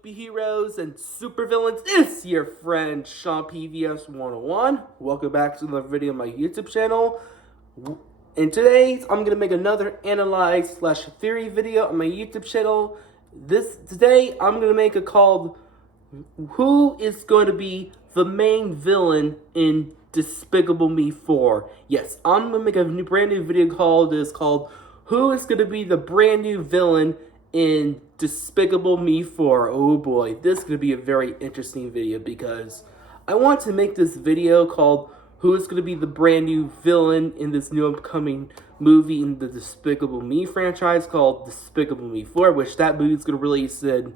superheroes and supervillains. It's your friend Sean PVS 101. Welcome back to another video on my YouTube channel. And today I'm gonna make another analyze slash theory video on my YouTube channel. Today I'm gonna make a called "Who is going to be the main villain in Despicable Me 4?" Yes, I'm gonna make a brand new video called "Who is gonna be the brand new villain in Despicable Me 4?" Oh boy, this is going to be a very interesting video because I want to make this video called "Who is going to be the brand new villain in this new upcoming movie in the Despicable Me franchise called Despicable Me 4, which that movie is going to release in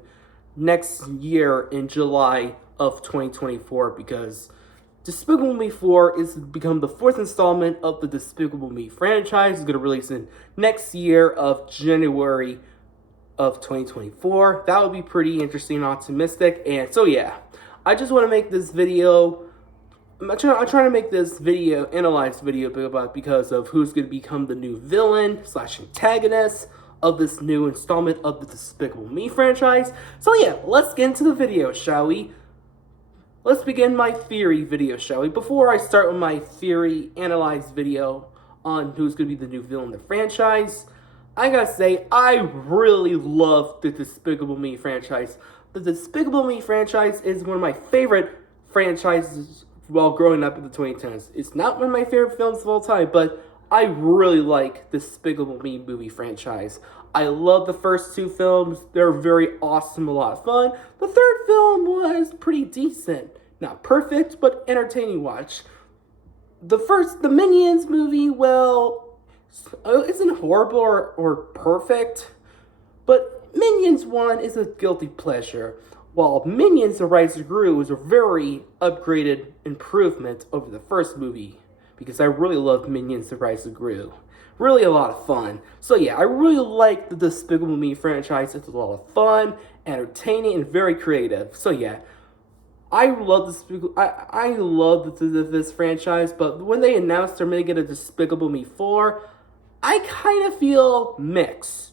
next year in July of 2024 because Despicable Me 4 is become the fourth installment of the Despicable Me franchise. It's going to release in next year of January of 2024. That would be pretty interesting and optimistic. And so yeah, I just want to make this video. I'm trying to make this video, analyze video about because of who's going to become the new villain slash antagonist of this new installment of the Despicable Me franchise. So yeah, let's get into the video, shall we? Let's begin my theory video, shall we? Before I start with my theory analyze video on who's going to be the new villain in the franchise, I gotta say, I really love the Despicable Me franchise. The Despicable Me franchise is one of my favorite franchises while growing up in the 2010s. It's not one of my favorite films of all time, but I really like the Despicable Me movie franchise. I love the first two films. They're very awesome, a lot of fun. The third film was pretty decent. Not perfect, but entertaining watch. The Minions movie, well, isn't horrible or perfect, but Minions 1 is a guilty pleasure, while Minions The Rise of Gru is a very upgraded improvement over the first movie, because I really loved Minions The Rise of Gru. Really a lot of fun. So yeah, I really like the Despicable Me franchise. It's a lot of fun, entertaining, and very creative. So yeah, I love this franchise, but when they announced they're making a Despicable Me 4, I kind of feel mixed.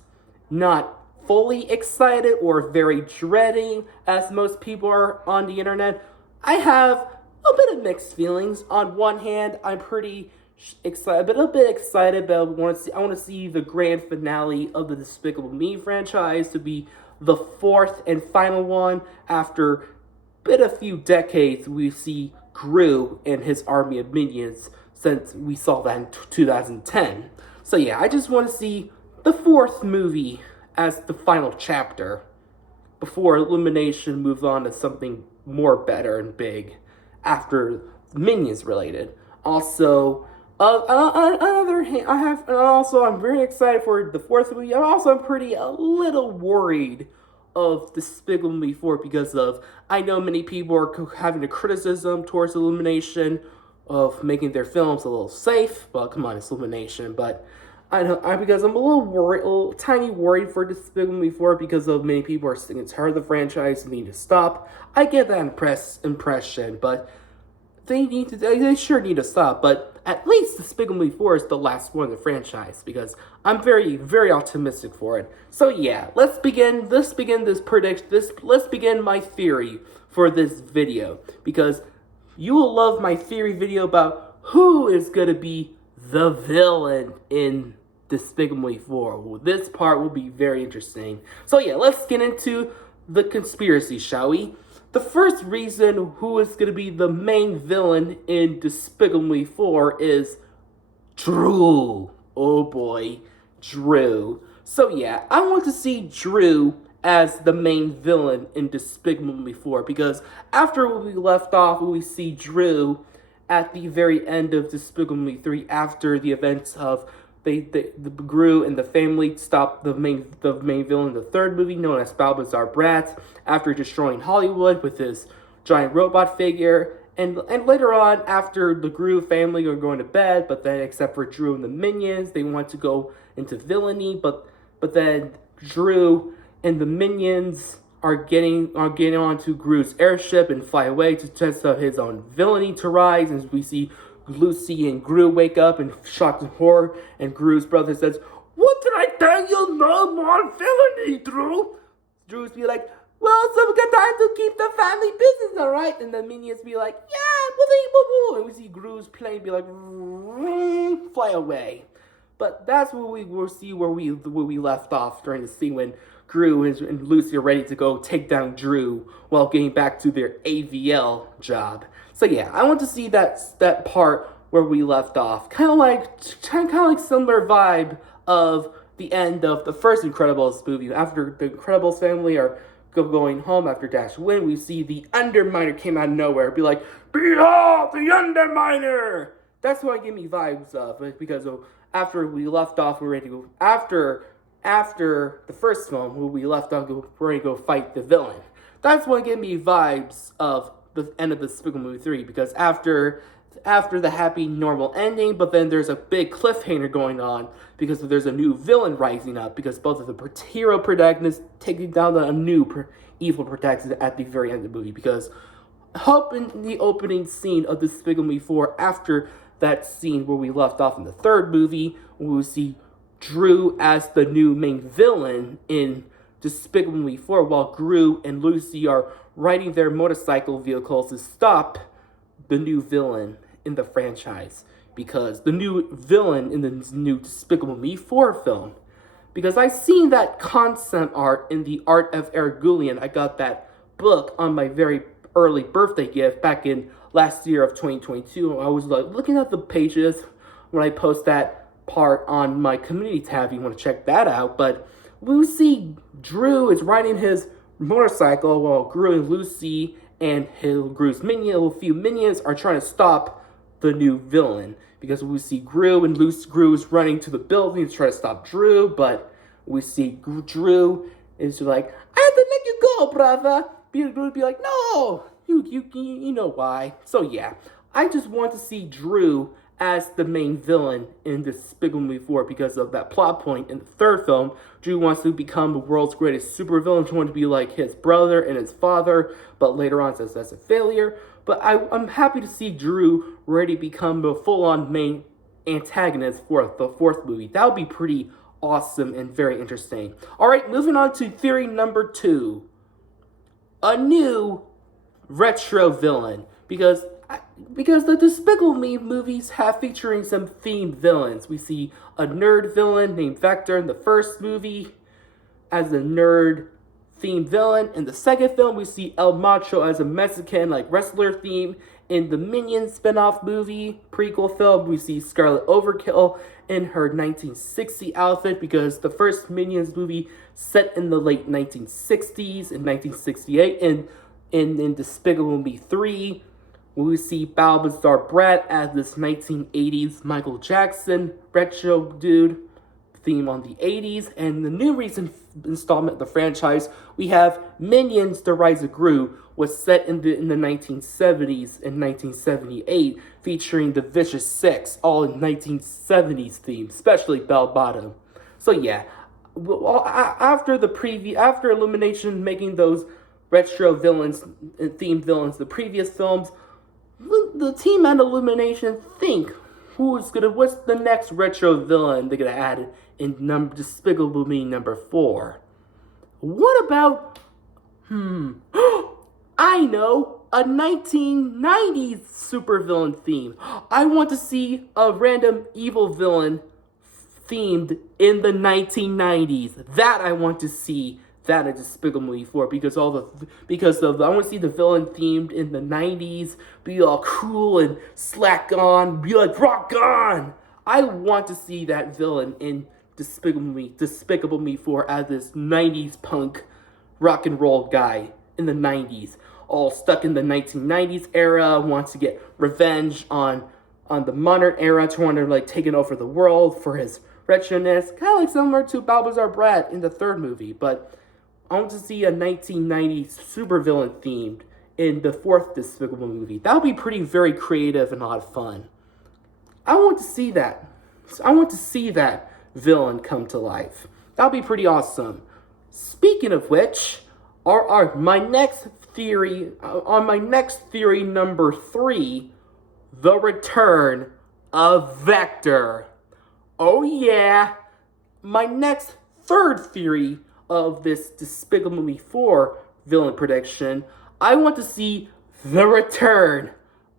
Not fully excited or very dreading, as most people are on the internet. I have a bit of mixed feelings. On one hand, I'm pretty excited, a bit excited, but I want to see the grand finale of the Despicable Me franchise to be the fourth and final one after a few decades. We see Gru and his army of minions since we saw that in 2010. So yeah, I just want to see the fourth movie as the final chapter before Illumination moves on to something more better and big after Minions related. Also, on the other hand, I'm very excited for the fourth movie. I'm a little worried of Despicable Me 4 because I know many people are having a criticism towards Illumination of making their films a little safe. Well, come on, it's Illumination, but because I'm a little worried, a little tiny worried for Despicable Me 4 because of many people are sick and tired of the franchise and need to stop. I get that impression, but they sure need to stop. But at least Despicable Me 4 is the last one in the franchise because I'm very, very optimistic for it. So yeah, let's begin my theory for this video because you will love my theory video about who is going to be the villain in Despicable Me 4. Well, this part will be very interesting. So yeah, let's get into the conspiracy, shall we? The first reason who is going to be the main villain in Despicable Me 4 is Drew. Oh boy, Drew. So yeah, I want to see Drew as the main villain in Despicable Me 4 because after we left off, we see Drew at the very end of Despicable Me 3 after the events of the Gru and the family stopped the main villain in the third movie known as Balthazar Bratz after destroying Hollywood with his giant robot figure. And later on, after the Gru family are going to bed, but then except for Drew and the Minions, they want to go into villainy, but then Drew and the Minions are getting onto Gru's airship and fly away to test out his own villainy to rise. And we see Lucy and Gru wake up in shock and horror, and Gru's brother says, "What did I tell you? No more villainy, Drew." Drew's be like, well, some good time to keep the family business, alright? And the minions be like, yeah, woo-woo, and we see Gru's plane be like, fly away. But that's where we will see where we left off during the scene when Gru and Lucy are ready to go take down Drew while getting back to their AVL job. So yeah, I want to see that part where we left off. Kind of like similar vibe of the end of the first Incredibles movie. After the Incredibles family are going home after Dash win, we see the Underminer came out of nowhere. Be like, behold the Underminer! That's what gave me vibes of, because after we left off, we're ready to go. After the first film, where we left off, we're ready to go fight the villain. That's what gave me vibes of the end of the Despicable Me 3, because after the happy, normal ending, but then there's a big cliffhanger going on, because there's a new villain rising up, because both of the hero protagonists taking down a new evil protagonist at the very end of the movie, because up in the opening scene of Despicable Me 4, after that scene where we left off in the third movie, we see Drew as the new main villain in Despicable Me 4, while Gru and Lucy are riding their motorcycle vehicles to stop the new villain in the franchise. Because the new villain in the new Despicable Me 4 film. Because I seen that concept art in the Art of Ergulian. I got that book on my very early birthday gift back in last year of 2022. I was like looking at the pages when I post that part on my community tab if you want to check that out. But we see Drew is riding his motorcycle while Gru and Lucy and Gru's a few minions are trying to stop the new villain. Because we see Gru is running to the building to try to stop Drew, but we see Drew is like, I have to let you go, brother. Gru would be like, no, you know why. So yeah, I just want to see Drew as the main villain in Despicable Me 4 because of that plot point in the third film. Drew wants to become the world's greatest supervillain. He wants to be like his brother and his father, but later on says that's a failure. But I'm happy to see Drew ready to become the full-on main antagonist for the fourth movie. That would be pretty awesome and very interesting. Alright, moving on to theory number 2. A new retro villain. Because the Despicable Me movies have featuring some themed villains. We see a nerd villain named Vector in the first movie as a nerd themed villain. In the second film, we see El Macho as a Mexican wrestler theme. In the Minions spin-off movie prequel film, we see Scarlet Overkill in her 1960 outfit, because the first Minions movie set in the late 1960s, in 1968, and in Despicable Me 3, we see Balbazar Brett as this 1980s Michael Jackson retro dude theme on the 80s. And the new recent installment of the franchise, we have Minions: The Rise of Gru, was set in the 1970s and 1978, featuring the Vicious Six, all in 1970s theme, especially Bell Bottom. So yeah, after Illumination making those retro villains and themed villains, the previous films, the team at Illumination think what's the next retro villain they're gonna add in Despicable Me number 4. What about I know, a 1990s supervillain theme. I want to see a random evil villain themed in the 1990s. That I want to see. That is Despicable Me 4, because I want to see the villain themed in the 90s, be all cool and slack on, be like rock on. I want to see that villain in Despicable Me 4 as this 90s punk rock and roll guy in the 90s, all stuck in the 1990s era, wants to get revenge on the modern era, trying to taking over the world for his retroness, kind of similar to Balbazar Brett in the third movie. But I want to see a 1990s supervillain themed in the fourth Despicable movie. That would be very creative and a lot of fun. I want to see that. I want to see that villain come to life. That would be pretty awesome. Speaking of which, my next theory number 3, the return of Vector. Oh yeah, my next third theory of this Despicable Me 4 villain prediction. I want to see the return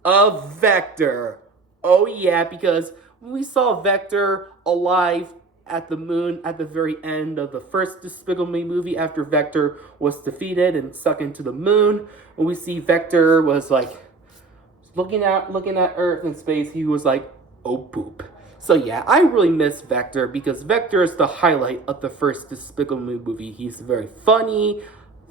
of Vector. Oh yeah, because we saw Vector alive at the moon at the very end of the first Despicable Me movie after Vector was defeated and sucked into the moon. And we see Vector was like looking at Earth and space. He was like, oh poop. So yeah, I really miss Vector because Vector is the highlight of the first Despicable Me movie. He's very funny,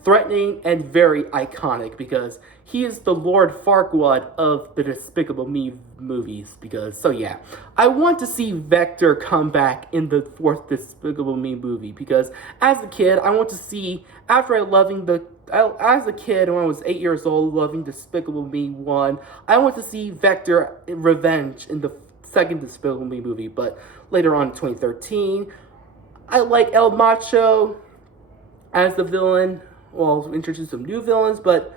threatening, and very iconic because he is the Lord Farquaad of the Despicable Me movies. So yeah, I want to see Vector come back in the fourth Despicable Me movie because as a kid, I want to see, as a kid when I was 8 years old, loving Despicable Me 1, I want to see Vector revenge in the second Despicable Me movie, but later on in 2013, I like El Macho as the villain. Well, introduce some new villains, but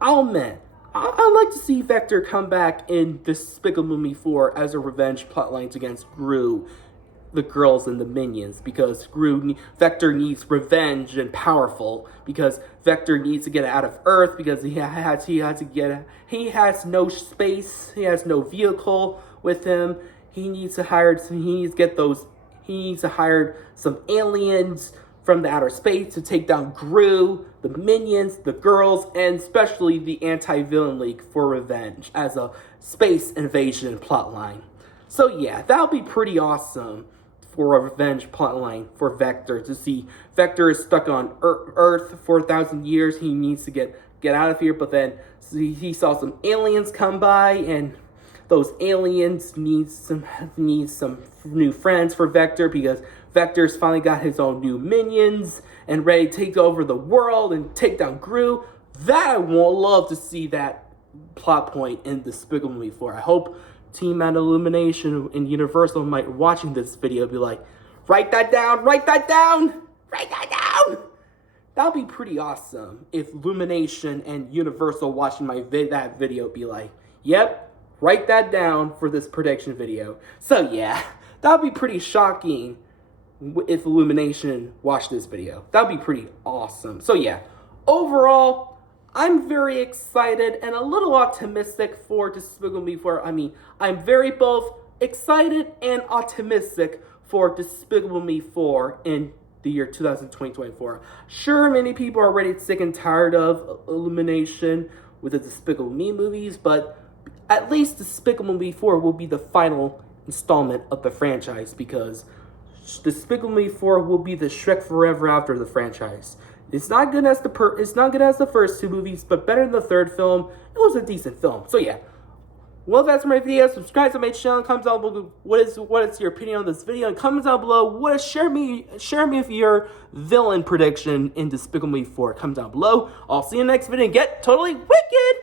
I'd like to see Vector come back in Despicable Me 4 as a revenge plotline against Gru, the girls, and the minions, because Vector needs revenge and powerful, because Vector needs to get out of Earth, because he has no space, he has no vehicle with him. He needs to hire some aliens from the outer space to take down Gru, the minions, the girls, and especially the Anti-Villain League for revenge as a space invasion plotline. So yeah, that would be pretty awesome for a revenge plotline for Vector, to see Vector is stuck on Earth for 1,000 years. He needs to get out of here, but then he saw some aliens come by, and those aliens need some new friends for Vector because Vector's finally got his own new minions and ready to take over the world and take down Gru. That I would love to see that plot point in Despicable Me 4. I hope Team at Illumination and Universal might watching this video be like, write that down, write that down, write that down. That would be pretty awesome if Illumination and Universal watching that video be like, yep, write that down for this prediction video. So yeah, that would be pretty shocking if Illumination watched this video. That would be pretty awesome. So yeah, overall, I'm very excited and a little optimistic for Despicable Me 4. I'm very both excited and optimistic for Despicable Me 4 in the year 2024. Sure, many people are already sick and tired of Illumination with the Despicable Me movies, but at least Despicable Me 4 will be the final installment of the franchise, because Despicable Me 4 will be the Shrek Forever After of the franchise. It's not good as the first two movies, but better than the third film. It was a decent film. So yeah. Well, that's my video. Subscribe to my channel. Comment down below what is your opinion on this video, and comment down below share me with your villain prediction in Despicable Me 4. Comment down below. I'll see you in the next video and get totally wicked.